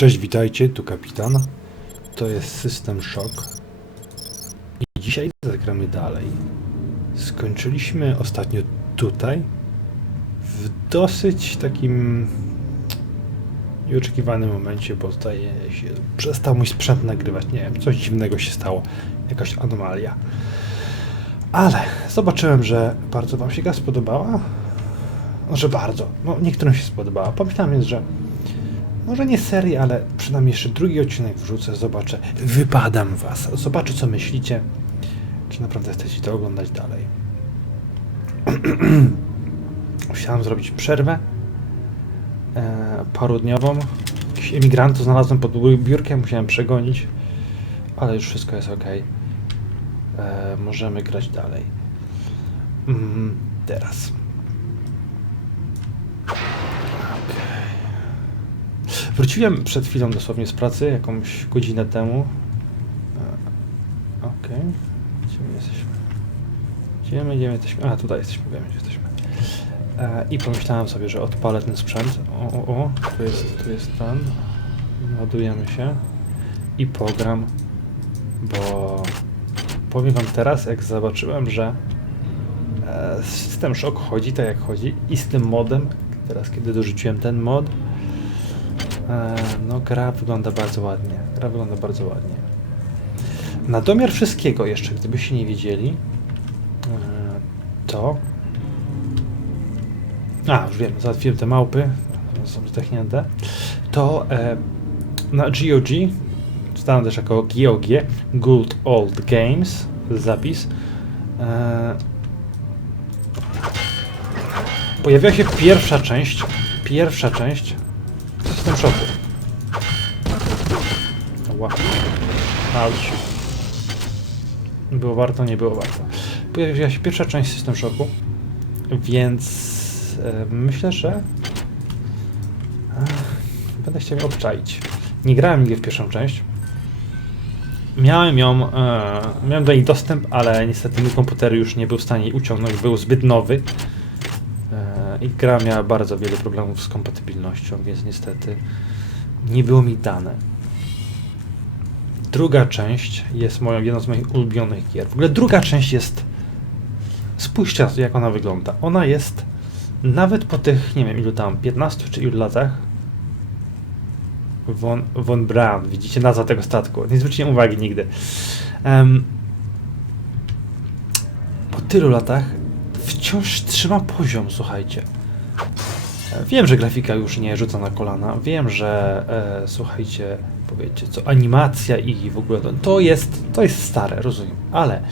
Cześć, witajcie, tu kapitan. To jest System Shock. I dzisiaj zagramy dalej. Skończyliśmy ostatnio tutaj, w dosyć takim nieoczekiwanym momencie, bo zdaje się, przestał mój sprzęt nagrywać. Nie wiem, coś dziwnego się stało, jakaś anomalia. Ale zobaczyłem, że bardzo Wam się gra spodobała. Że bardzo. No, niektórym się spodobała. Pomyślałem więc, że może nie serię, ale przynajmniej jeszcze drugi odcinek wrzucę, zobaczę. Wypadam was. Zobaczę, co myślicie. Czy naprawdę chcecie to oglądać dalej. Chciałem zrobić przerwę e, parodniową. Jakiś emigrantów znalazłem pod biurkiem, musiałem przegonić, ale już wszystko jest ok. E, możemy grać dalej. Mm, teraz. Okej. Wróciłem przed chwilą dosłownie z pracy, jakąś godzinę temu. E, Okej. Gdzie my jesteśmy? Gdzie my, gdzie my jesteśmy? A, tutaj jesteśmy, wiemy gdzie jesteśmy. E, I pomyślałem sobie, że odpalę ten sprzęt. O, o, o, tu jest, tu jest ten. Ładujemy się. I pogram, bo powiem wam teraz, jak zobaczyłem, że e, system Shock chodzi tak jak chodzi i z tym modem, teraz kiedy dorzuciłem ten mod, no gra wygląda bardzo ładnie. Gra wygląda bardzo ładnie. Na domiar wszystkiego jeszcze, gdybyście nie wiedzieli, e, to... A, już wiem, załatwiłem te małpy, są zdechnięte. To e, na GOG, znany też jako GOG, Good Old Games, zapis, e, pojawiła się pierwsza część, pierwsza część System Shocku. Ła. Auć. Było warto, nie było warto. Pojawiła się pierwsza część System Shocku, więc e, myślę, że będę chciał ją obczaić. Nie grałem nigdy w pierwszą część. Miałem ją, e, miałem do niej dostęp, ale niestety mój komputer już nie był w stanie jej uciągnąć, był zbyt nowy. I gra miała bardzo wiele problemów z kompatybilnością, więc niestety nie było mi dane. Druga część jest moją, jedną z moich ulubionych gier. W ogóle druga część jest. Spójrzcie jak ona wygląda. Ona jest nawet po tych, nie wiem ilu tam, 15 czy ilu latach. Von, von Braun, widzicie nazwa tego statku. Nie zwróciłem uwagi nigdy. Em, po tylu latach wciąż trzyma poziom, słuchajcie. Wiem, że grafika już nie rzuca na kolana. Wiem, że e, słuchajcie, powiecie co, animacja i w ogóle to, to jest to jest stare, rozumiem. Ale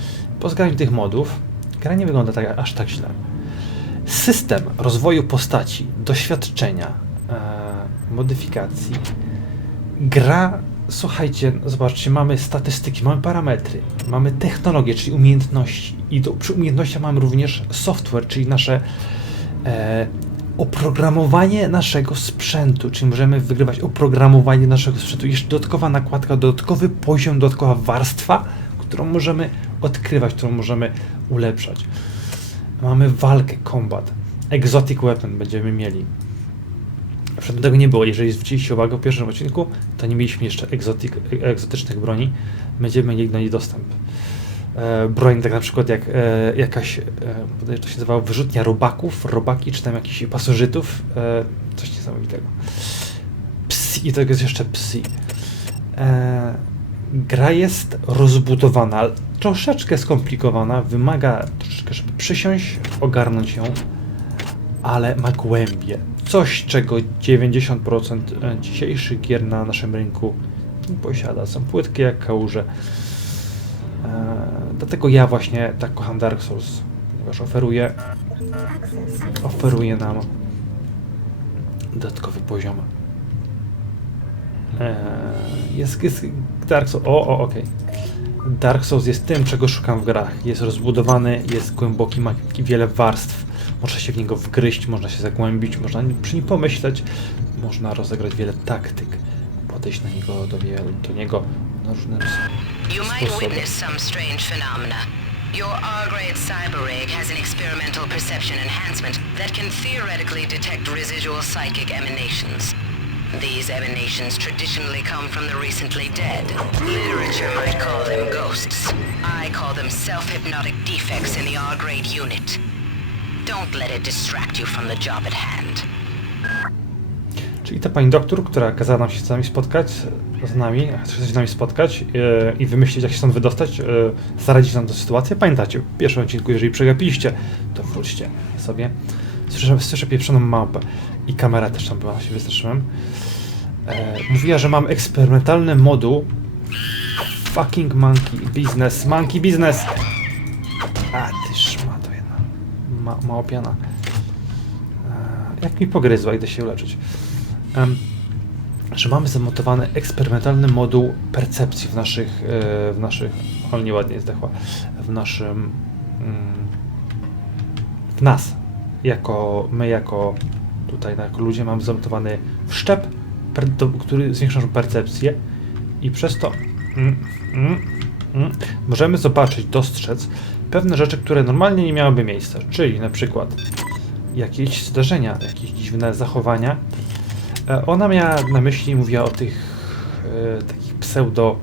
po zgraniu tych modów gra nie wygląda tak, aż tak źle. System rozwoju postaci, doświadczenia, e, modyfikacji. Gra, słuchajcie, zobaczcie, mamy statystyki, mamy parametry, mamy technologię, czyli umiejętności. I do, przy umiejętnościach mamy również software, czyli nasze e, oprogramowanie naszego sprzętu, czyli możemy wygrywać oprogramowanie naszego sprzętu. Jeszcze dodatkowa nakładka, dodatkowy poziom, dodatkowa warstwa, którą możemy odkrywać, którą możemy ulepszać. Mamy walkę, combat. Exotic weapon będziemy mieli. Przedtem tego nie było. Jeżeli zwróciliście uwagę w pierwszym odcinku, to nie mieliśmy jeszcze egzotyk, egzotycznych broni. Będziemy mieli do niej dostęp. E, broń tak na przykład jak e, jakaś, e, to się nazywało wyrzutnia robaków, robaki, czy tam jakichś pasożytów. E, coś niesamowitego. Psi, i tego jest jeszcze psi. E, gra jest rozbudowana, troszeczkę skomplikowana, wymaga troszeczkę, żeby przysiąść, ogarnąć ją, ale ma głębię. Coś, czego 90% dzisiejszych gier na naszym rynku nie posiada. Są płytkie jak kałuże. Eee, dlatego ja właśnie tak kocham Dark Souls, ponieważ oferuje, oferuje nam dodatkowy poziom. Eee, jest, jest Dark Souls. O, o, okej. Dark Souls jest tym, czego szukam w grach. Jest rozbudowany, jest głęboki, ma wiele warstw. Można się w niego wgryźć, można się zagłębić, można przy nim pomyśleć, można rozegrać wiele taktyk, podejść na niego, do, do niego na różne sposoby. Your R-grade cyber rig has an experimental perception enhancement that can theoretically detect residual psychic emanations. These emanations traditionally come from the recently dead. Literature might call them ghosts. I call them self-hypnotic defects in the R-grade unit. Don't let it distract you from the job at hand. Czyli ta pani doktor, która kazała nam się z nami spotkać, z nami, chce się z nami spotkać e, i wymyślić, jak się stąd wydostać, e, zaradzić nam tę sytuację. Pamiętacie, w pierwszym odcinku, jeżeli przegapiliście, to wróćcie sobie. Słyszę, słyszę pieprzoną małpę i kamera też tam była, się wystraszyłem. E, mówiła, że mam eksperymentalny moduł fucking monkey business, monkey business. Ma, małopiana. E, jak mi pogryzła, idę się uleczyć. Że mamy zamontowany eksperymentalny moduł percepcji w naszych, e, w naszych, o nieładnie zdechła, w naszym, mm, w nas, jako, my jako tutaj, jako ludzie mamy zamontowany wszczep, który zwiększa naszą percepcję i przez to mm, mm, możemy zobaczyć, dostrzec pewne rzeczy, które normalnie nie miałyby miejsca, czyli na przykład jakieś zdarzenia, jakieś dziwne zachowania, E, Ona miała na myśli, mówiła o tych e, takich pseudo,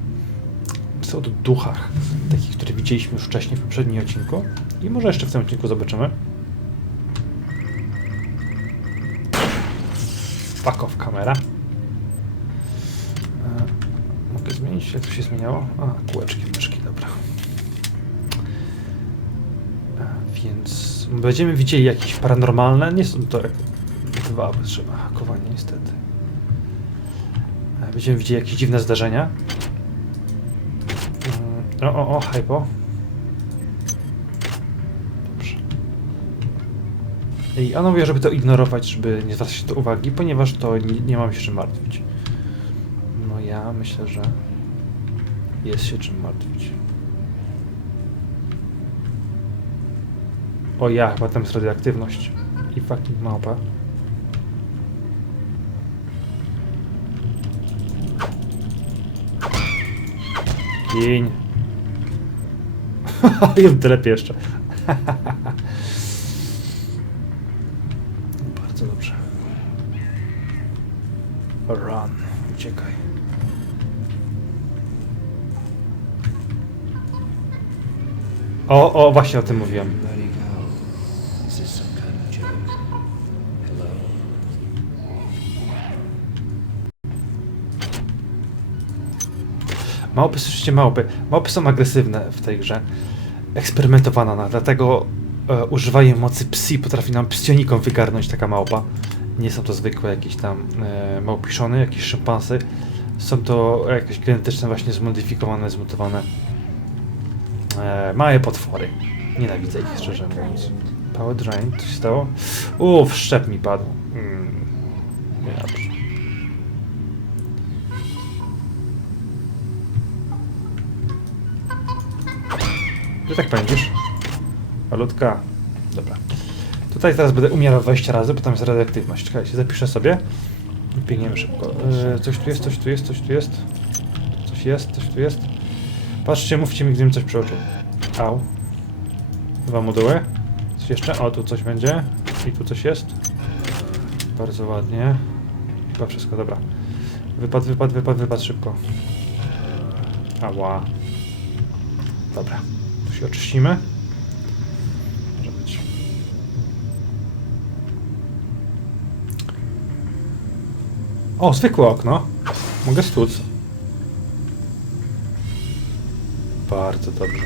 pseudo duchach, takich, które widzieliśmy już wcześniej w poprzednim odcinku i może jeszcze w tym odcinku zobaczymy. Fuck off kamera. E, mogę zmienić? Jak to się zmieniało? A, kółeczki, myszki, dobra. Więc będziemy widzieli jakieś paranormalne, nie są to jak dwa, trzeba hakowanie niestety. E, Będziemy widzieli jakieś dziwne zdarzenia. Mm, O, o, o, hypo. Dobrze. I ona mówi, żeby to ignorować, żeby nie zwracać do uwagi, ponieważ to nie, nie mam się czym martwić. No ja myślę, że jest się czym martwić. O ja, chyba tam jest radioaktywność. I fucking małpa. Kiń. Jem telepie jeszcze. Bardzo dobrze. Run. Uciekaj. O, o, właśnie o tym mówiłem. Małpy, słyszycie, małpy. Małpy są agresywne w tej grze. Eksperymentowana, na, dlatego e, używają mocy psi, potrafi nam psionikom wygarnąć taka małpa. Nie są to zwykłe jakieś tam e, małpiszony, jakieś szympansy. Są to jakieś genetyczne właśnie zmodyfikowane, zmutowane e, małe potwory. Nienawidzę ich, szczerze mówiąc. Power drain, co się stało? Uff, szczep mi padł. Mm, niedobrze. Ty tak pędzisz? Malutka. Dobra. Tutaj teraz będę umierał 20 razy, bo tam jest radioaktywność. Czekajcie, zapiszę sobie. I biegniemy szybko. E, coś tu jest, coś tu jest, coś tu jest. Coś jest, coś tu jest. Patrzcie, mówcie mi, gdybym coś przeoczył. Au. Dwa moduły. Coś jeszcze? O, tu coś będzie. I tu coś jest. Bardzo ładnie. Chyba wszystko, dobra. Wypad, wypad, wypad, wypad szybko. Ała. Dobra. Się oczyścimy. Może być. O, zwykłe okno. Mogę stłuc. Bardzo dobrze.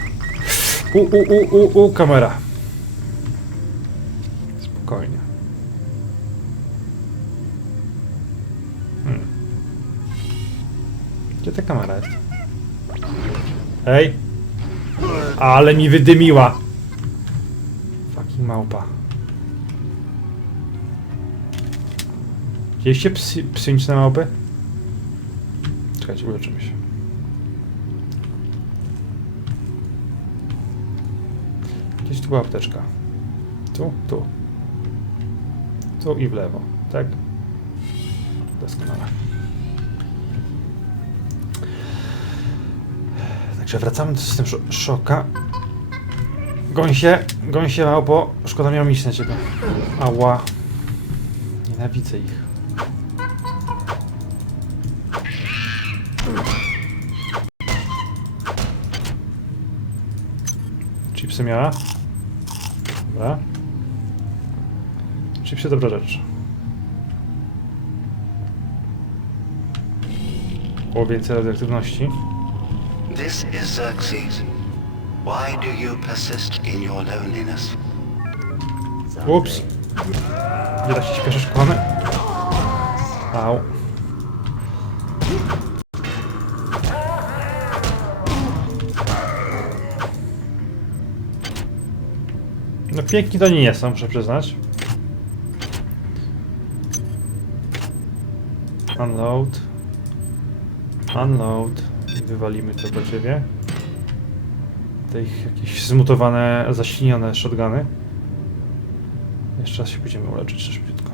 U, u, u, u, u, kamera. Spokojnie. Hmm. Gdzie ta kamera jest? Ej! Ale mi wydymiła! Fucking małpa. Widzieliście psy, psyniczne małpy? Czekajcie, uleczymy się. Gdzieś tu była apteczka. Tu, tu. Tu i w lewo, tak? Doskonale. Także wracamy do systemu sz szoka. Gąsie, gąsie małpo, szkoda miał iść na ciebie. Ała. Nienawidzę ich. Chipsy miała. Dobra. Chipsy dobra rzecz. O, więcej radioaktywności. This is Xerxes. Why do you persist in your loneliness? Ups. Nie da się śpieszyć, kochany. Au. No piękni to nie są, muszę przyznać. Unload. Unload. Wywalimy to do ciebie. Te ich jakieś zmutowane, zasilnione shotguny. Jeszcze raz się będziemy uleczyć szybciutko.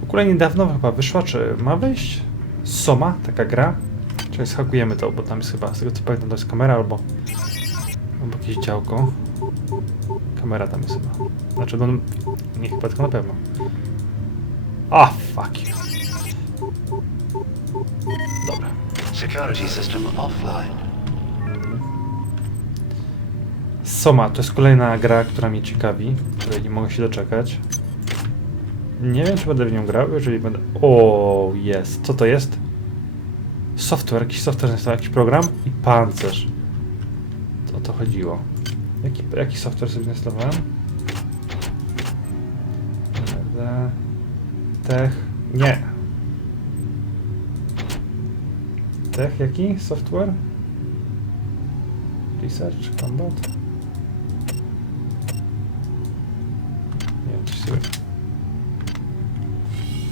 W ogóle niedawno chyba wyszła, czy ma wyjść? Soma, taka gra. Czyli schakujemy to, bo tam jest chyba, z tego co pamiętam, to jest kamera albo, albo jakieś działko. Kamera tam jest chyba. Znaczy, no, nie chyba, tylko na pewno. A, fuck you. Dobra. Security system offline. Soma to jest kolejna gra, która mnie ciekawi, której nie mogę się doczekać. Nie wiem, czy będę w nią grał, jeżeli będę... O, jest. Co to jest? Software, jakiś software, jakiś program i pancerz. O to chodziło. Jaki, jaki software sobie instalowałem? Tech... Nie. Tech jaki? Software? Research, combat? Nie wiem, coś sobie...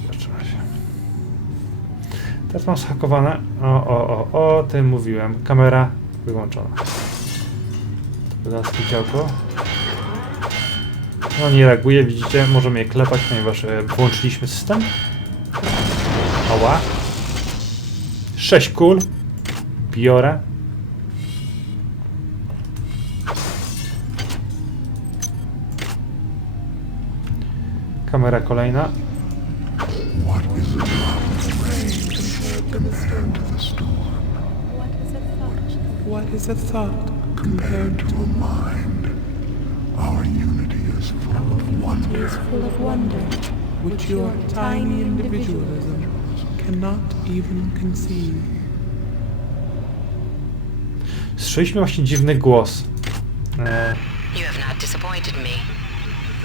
Zaczyna się. Teraz mam zhakowane. O, o, o, o, tym mówiłem. Kamera wyłączona. Dodatki działko. No nie reaguje, widzicie? Możemy je klepać, ponieważ e, włączyliśmy system. Ała. 6 kul. Biorę. Kamera kolejna. What is a thought Compared to a mind, our unity is full of wonder. is full of wonder, which your tiny individualism cannot even conceive? Słyszeliśmy właśnie dziwny głos. E, You have not disappointed me.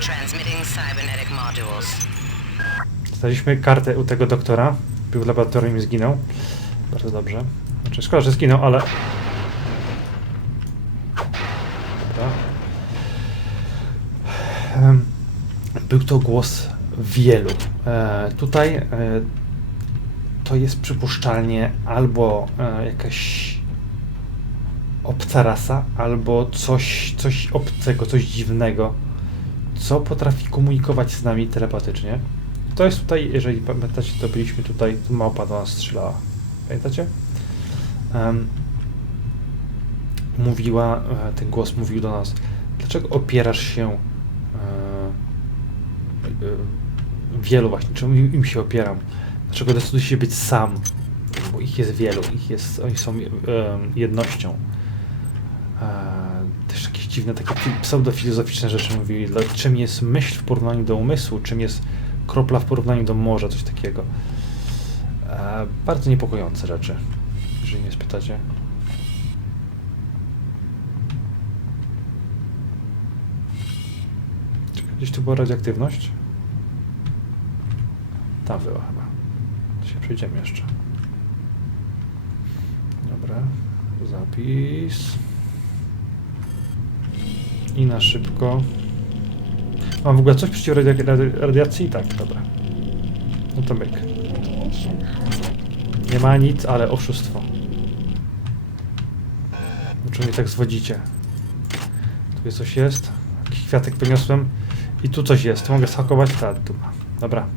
Transmitting cybernetic modules. Dostaliśmy kartę u tego doktora. Był w laboratorium i zginął. Bardzo dobrze. Znaczy, szkoda, że zginął, ale... Dobra. Był to głos wielu. E, tutaj e, to jest przypuszczalnie albo e, jakaś obca rasa, albo coś, coś obcego, coś dziwnego, co potrafi komunikować z nami telepatycznie. To jest tutaj, jeżeli pamiętacie, to byliśmy tutaj, tu małpa do nas strzelała. Pamiętacie? Em, mówiła, ten głos mówił do nas, dlaczego opierasz się wielu właśnie, czemu im, się opieram? Dlaczego decydujesz się być sam? Bo ich jest wielu, ich jest, oni są em, jednością. E, też jakieś dziwne, takie fi- pseudofilozoficzne rzeczy mówili. Czym jest myśl w porównaniu do umysłu, czym jest kropla w porównaniu do morza, coś takiego. E, bardzo niepokojące rzeczy, jeżeli mnie spytacie. Gdzieś tu była radioaktywność? Tam była chyba. To się przejdziemy jeszcze. Dobra. Zapis. I na szybko. Mam w ogóle coś przeciw radia radi radiacji? Tak, dobra. No to myk. Nie ma nic, ale oszustwo. Dlaczego mnie tak zwodzicie? Tu jest coś jest. Jakiś kwiatek wyniosłem. I tu coś jest. Mogę schakować? Tak, tu. Dobra.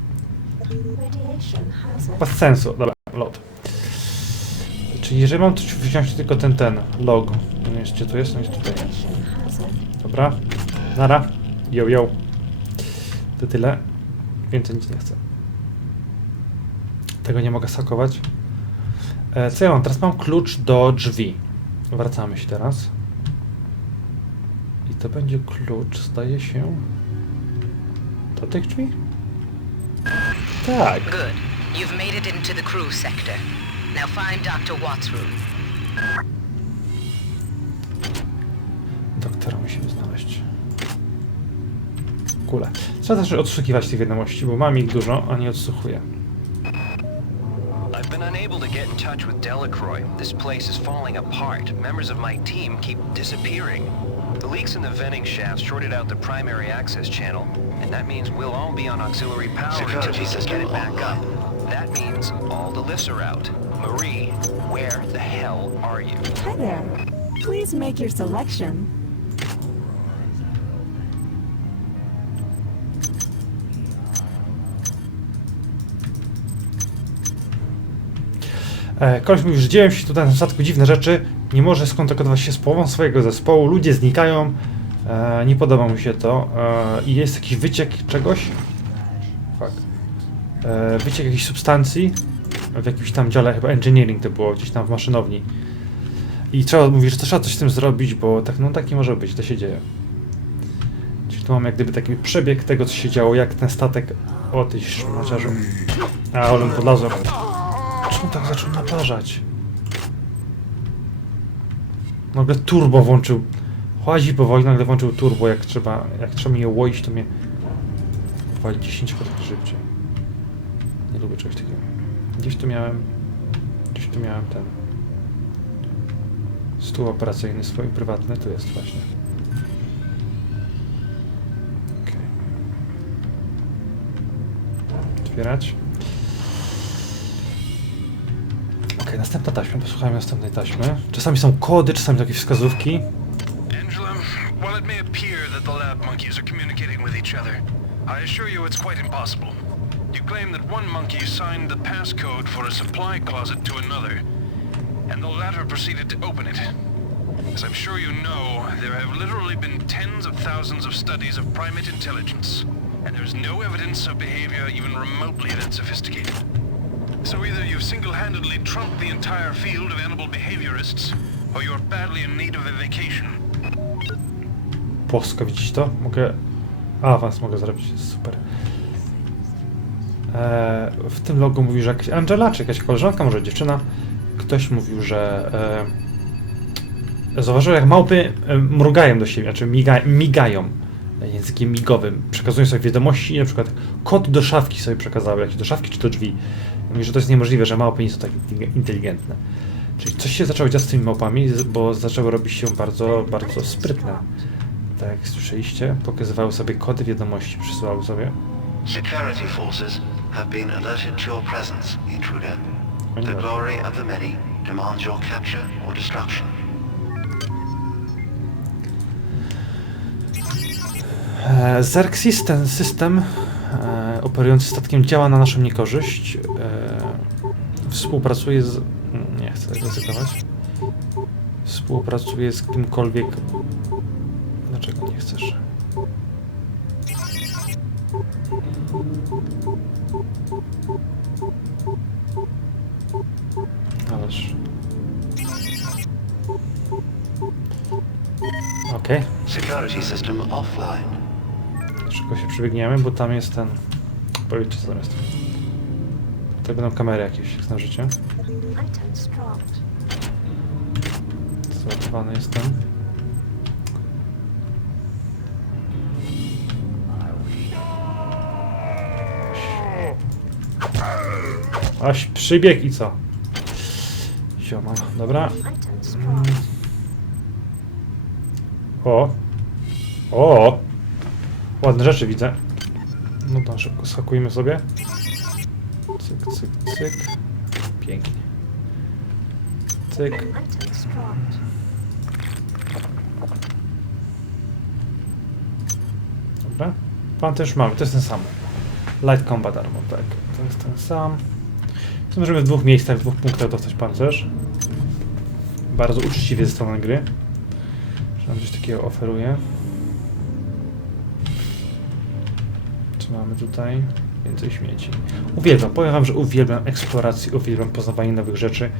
Bez sensu. Dobra, load. Czyli jeżeli mam coś wziąć tylko ten, ten, log. No jest, gdzie tu jest? No jest tutaj. Dobra. Nara. Yo, yo. To tyle. Więcej nic nie chcę. Tego nie mogę sakować. E, co ja mam? Teraz mam klucz do drzwi. Wracamy się teraz. I to będzie klucz, zdaje się, do tych drzwi? Tak. Good. You've made it into the crew sector. Now find Dr. Watt's room. Doktora musimy znaleźć. Kule. Trzeba też odsłuchiwać tych wiadomości, bo mam ich dużo, a nie odsłuchuję. I've been unable to get in touch with Delacroix. This place is falling apart. Members of my team keep disappearing. The leaks in the venting shaft shorted out the primary access channel, and that means we'll all be on auxiliary power until we can get it back up. That means all the lifts are out. Marie, where the hell are you? Hi there. Please make your selection. E, koleś mówi, że dzieją się tutaj na statku dziwne rzeczy, nie może skontaktować się z połową swojego zespołu, ludzie znikają, e, nie podoba mu się to e, i jest jakiś wyciek czegoś. Fuck. E, wyciek jakiejś substancji w jakimś tam dziale, chyba engineering to było, gdzieś tam w maszynowni. I trzeba, mówi, że to trzeba coś z tym zrobić, bo tak, no tak nie może być, to się dzieje. Czyli tu mam jak gdyby taki przebieg tego, co się działo, jak ten statek... O, ty szmaciarzu. A, ale podlazłem. Czemu tak zaczął naparzać? Nagle turbo włączył. Łazi powoli, nagle włączył turbo, jak trzeba, jak trzeba mnie łoić, to mnie wali 10 krotnie szybciej. Nie lubię czegoś takiego. Gdzieś tu miałem, gdzieś tu miałem ten stół operacyjny swój prywatny, tu jest właśnie. Okej. Otwierać. Okej, następna taśma. Posłuchajmy następnej taśmy. Czasami są kody, czasami jakieś wskazówki. Angela, while it may appear that the lab monkeys are communicating with each other, I assure you it's quite impossible. You claim that one monkey signed the passcode for a supply closet to another, and the latter proceeded to open it. As I'm sure you know, there have literally been tens of thousands of studies of primate intelligence, and there's no evidence of behavior even remotely that sophisticated. So either you've single-handedly trumped the entire field of animal behaviorists, or you're badly in need of a vacation. Płosko, widzicie to? Mogę... Awans mogę zrobić, super. Eee, w tym logo mówi, że jakaś Angela, czy jakaś koleżanka, może dziewczyna, ktoś mówił, że e, zauważył, jak małpy e, mrugają do siebie, znaczy miga, migają językiem migowym, przekazują sobie wiadomości, na przykład kod do szafki sobie przekazały, jakieś do szafki czy do drzwi. Mówi, że to jest niemożliwe, że małpy nie są tak inteligentne. Czyli coś się zaczęło dziać z tymi małpami, bo zaczęły robić się bardzo, bardzo sprytne. Tak jak słyszeliście, pokazywały sobie kody wiadomości, przysyłały sobie. Security forces have been alerted to your presence, intruder. The glory of the many demands your capture or destruction. E, Xerxes, ten system e, operujący statkiem działa na naszą niekorzyść. E, współpracuje z... Nie chcę ryzykować. Współpracuje z kimkolwiek... Dlaczego nie chcesz? Ależ... Okej. Security system offline. Szybko się przebiegniemy, bo tam jest ten... Powiedzcie co tam jest. Tutaj będą kamery jakieś, jak znajdziecie. Załadowany jestem. Aś przybieg i co? Sioma, dobra. Mm. O! O! Ładne rzeczy widzę. No to szybko schakujmy sobie. Cyk, cyk, cyk. Pięknie. Cyk. Dobra. Pan też mamy, to jest ten sam. Light Combat Armor, tak. To jest ten sam. Tu możemy w dwóch miejscach, w dwóch punktach dostać pancerz. Bardzo uczciwie ze strony gry. Że nam coś takiego oferuje. Mamy tutaj? Więcej śmieci. Uwielbiam, powiem wam, że uwielbiam eksplorację, uwielbiam poznawanie nowych rzeczy,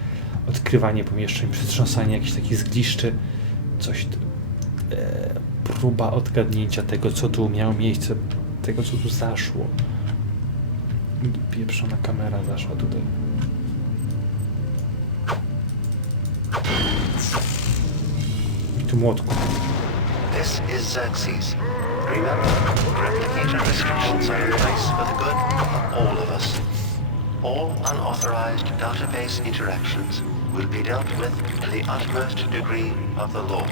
odkrywanie pomieszczeń, przetrząsanie jakichś takich zgliszczy, coś... E, próba odgadnięcia tego, co tu miało miejsce, tego, co tu zaszło. Pieprzona kamera zaszła tutaj. I tu młotku. This is Xerxes. Remember, replicator restrictions are in place for the good of all of us. All unauthorized database interactions will be dealt with to the utmost degree of the law.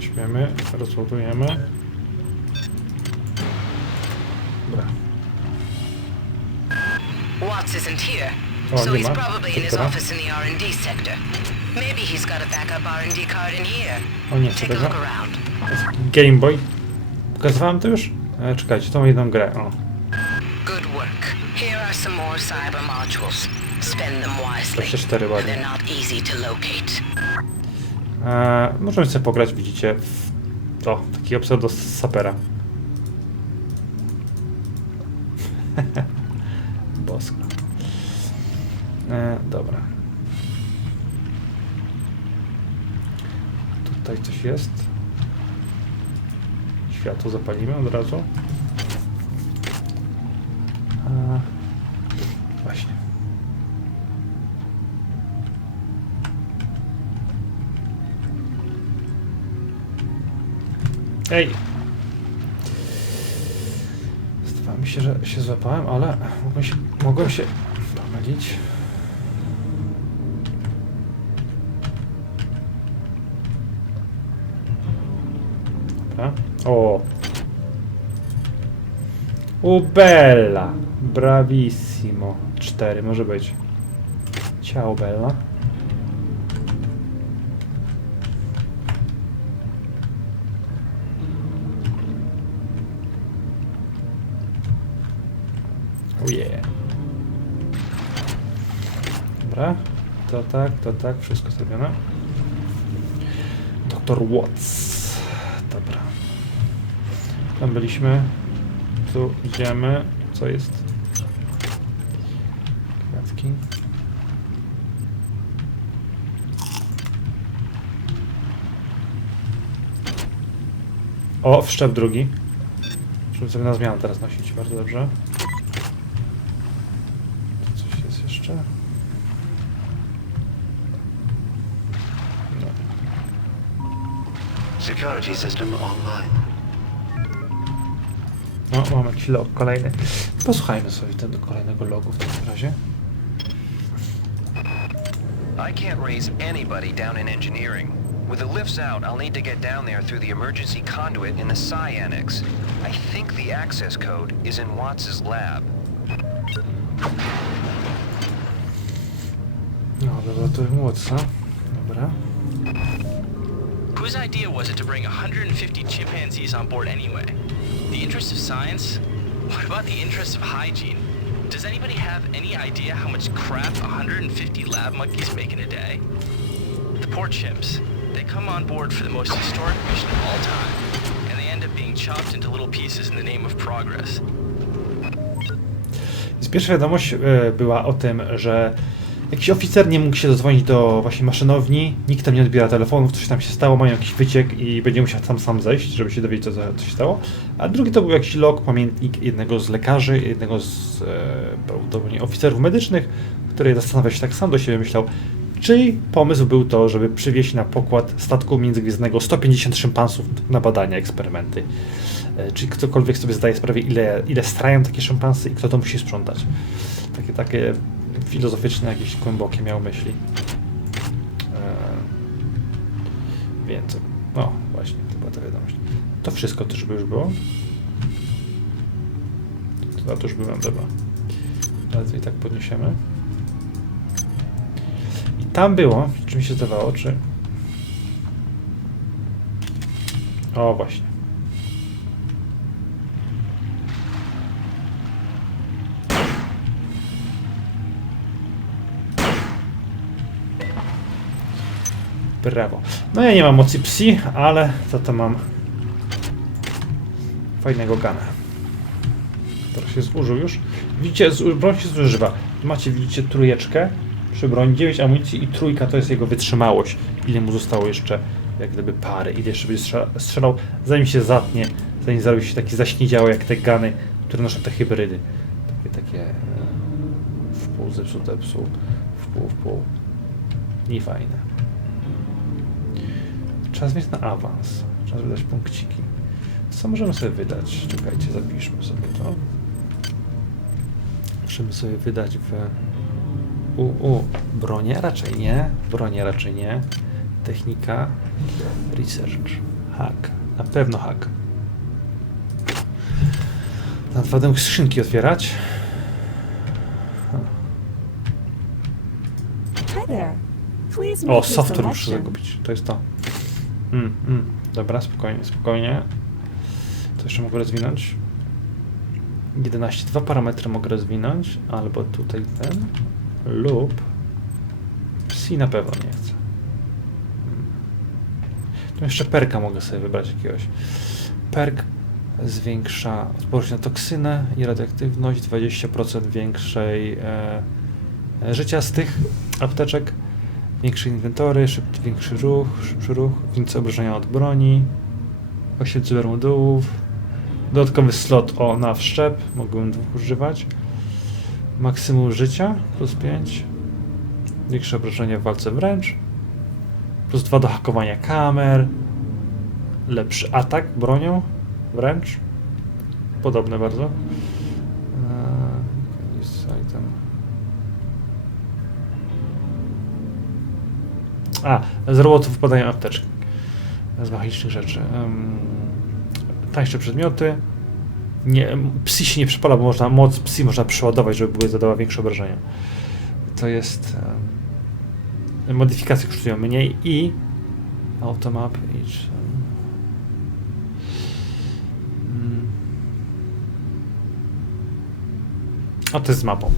Śmiemy, rozładujemy. Dobra. Watts isn't here, so he's probably in his office in the R&D sector. Maybe he's got a backup R&D card in here. O nie, co tego? Game Boy. Pokazywałem to już? E, czekajcie, tą jedną grę. O. Good work. Here are some more cyber modules. Spend them wisely. 24 ładnie. They're not easy to locate. E, możemy sobie pograć, widzicie, w o, takiego pseudo sapera. Bosko. E, dobra. Tutaj coś jest. Światło zapalimy od razu. E, właśnie. Ej! Zdawało mi się, że się złapałem, ale mogłem się, mogłem się pomylić. O! U Bella! Bravissimo. Cztery, może być. Ciao, Bella. Oh. Dobra, to tak, to tak, wszystko zrobione. Doktor Watts. Dobra. Tam byliśmy. Tu idziemy. Co jest? Kwiatki. O, wszczep drugi. Żeby sobie na zmianę teraz nosić. Bardzo dobrze. Tu coś jest jeszcze? No. Security system online. No, mam jakiś log kolejny. Posłuchajmy sobie tego kolejnego logu w takim razie. I can't raise anybody down in engineering. With the lifts out, I'll need to get down there through the emergency conduit in the Psi Annex. I think the access code is in Watts's lab. No, laboratorium Watsa. Dobra. Whose idea was it to bring 150 chimpanzees on board anyway? The interests of science? What about the interests of hygiene? Does anybody have any idea how much crap 150 lab monkeys make in a day? The poor chimps. They come on board for the most historic mission of all time, and they end up being chopped into little pieces in the name of progress. Pierwsza wiadomość była o tym, że jakiś oficer nie mógł się dodzwonić do właśnie maszynowni, nikt tam nie odbiera telefonów, coś tam się stało, mają jakiś wyciek i będzie musiał tam sam zejść, żeby się dowiedzieć, co, co się stało. A drugi to był jakiś log, pamiętnik jednego z lekarzy, jednego z e, prawdopodobnie oficerów medycznych, który zastanawiał się tak sam do siebie, myślał, czyj pomysł był to, żeby przywieźć na pokład statku międzygwiezdnego 150 szympansów na badania, eksperymenty. E, Czy ktokolwiek sobie zdaje sprawę, ile, ile strają takie szympansy i kto to musi sprzątać. Takie, takie filozoficzne, jakieś głębokie miał myśli. E, więc, no właśnie, to była ta wiadomość. To wszystko też by już było. To, to już byłem, dobra. Teraz i tak podniesiemy. I tam było, czy mi się zdawało, czy... O, właśnie. Brawo. No ja nie mam mocy psi, ale za to mam fajnego gana. Teraz się zużył już. Widzicie, broń się zużywa. Macie, widzicie, trójeczkę przy broni, 9 amunicji i trójka to jest jego wytrzymałość. Ile mu zostało jeszcze, jak gdyby pary, ile jeszcze będzie strzelał, zanim się zatnie, zanim zrobi się taki zaśniedziały jak te gany, które noszą te hybrydy. Takie, takie e, w pół zepsute, psu, w pół, w pół. Nie więc na awans. Czas wydać punkciki. Co możemy sobie wydać? Czekajcie, zapiszmy sobie to. Możemy sobie wydać w... U, u, bronię? Raczej nie. Bronię raczej nie. Technika. Research. Hack. Na pewno hack. Na dwa będę mógł skrzynki otwierać. O, software muszę zakupić. To jest to. Mm, mm. Dobra, spokojnie, spokojnie. To jeszcze mogę rozwinąć. 11. Dwa parametry mogę rozwinąć. Albo tutaj ten. Lub. Psi na pewno nie chcę. Mm. Tu jeszcze perka mogę sobie wybrać jakiegoś. Perk zwiększa odporność na toksynę i radioaktywność. 20% większej e, życia z tych apteczek. Większe inwentory, szybki, większy ruch, szybszy ruch, więcej obrażenia od broni, 8 cybermodułów, dodatkowy slot o na wszczep, mogłem dwóch używać, maksimum życia plus 5, większe obrażenia w walce wręcz, plus 2 do hakowania kamer, lepszy atak bronią wręcz, podobne bardzo. A, z robotów wpadają apteczki. Z mechanicznych rzeczy. Um, tańsze przedmioty. Nie, psi się nie przepala, bo można moc psi można przeładować, żeby były zadała większe obrażenia. To jest um, modyfikacje kosztują mniej i automap each. Um, a to jest z mapą.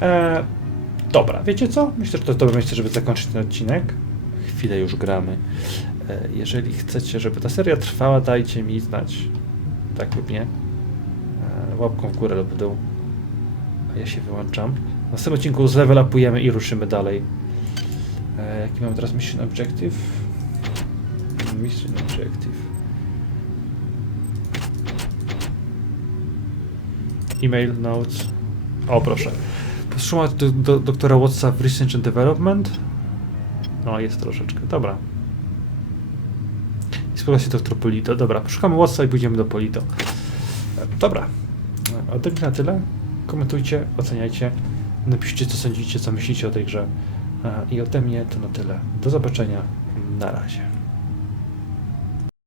E, dobra, wiecie co? Myślę, że to jest dobre miejsce, żeby zakończyć ten odcinek. Chwilę już gramy. E, jeżeli chcecie, żeby ta seria trwała, dajcie mi znać. Tak lub nie. E, łapką w górę lub w dół. A ja się wyłączam. W następnym odcinku zlevel upujemy i ruszymy dalej. E, jaki mamy teraz mission objective? Mission objective. E-mail, notes. O, proszę. Powstrzymać do, do, doktora Wattsa w Research and Development. No, jest troszeczkę. Dobra. I spotkać się doktor Polito. Dobra, szukamy Wattsa i pójdziemy do Polito. Dobra. Ode mnie na tyle. Komentujcie, oceniajcie. Napiszcie, co sądzicie, co myślicie o tej grze. E, I ode mnie to na tyle. Do zobaczenia. Na razie.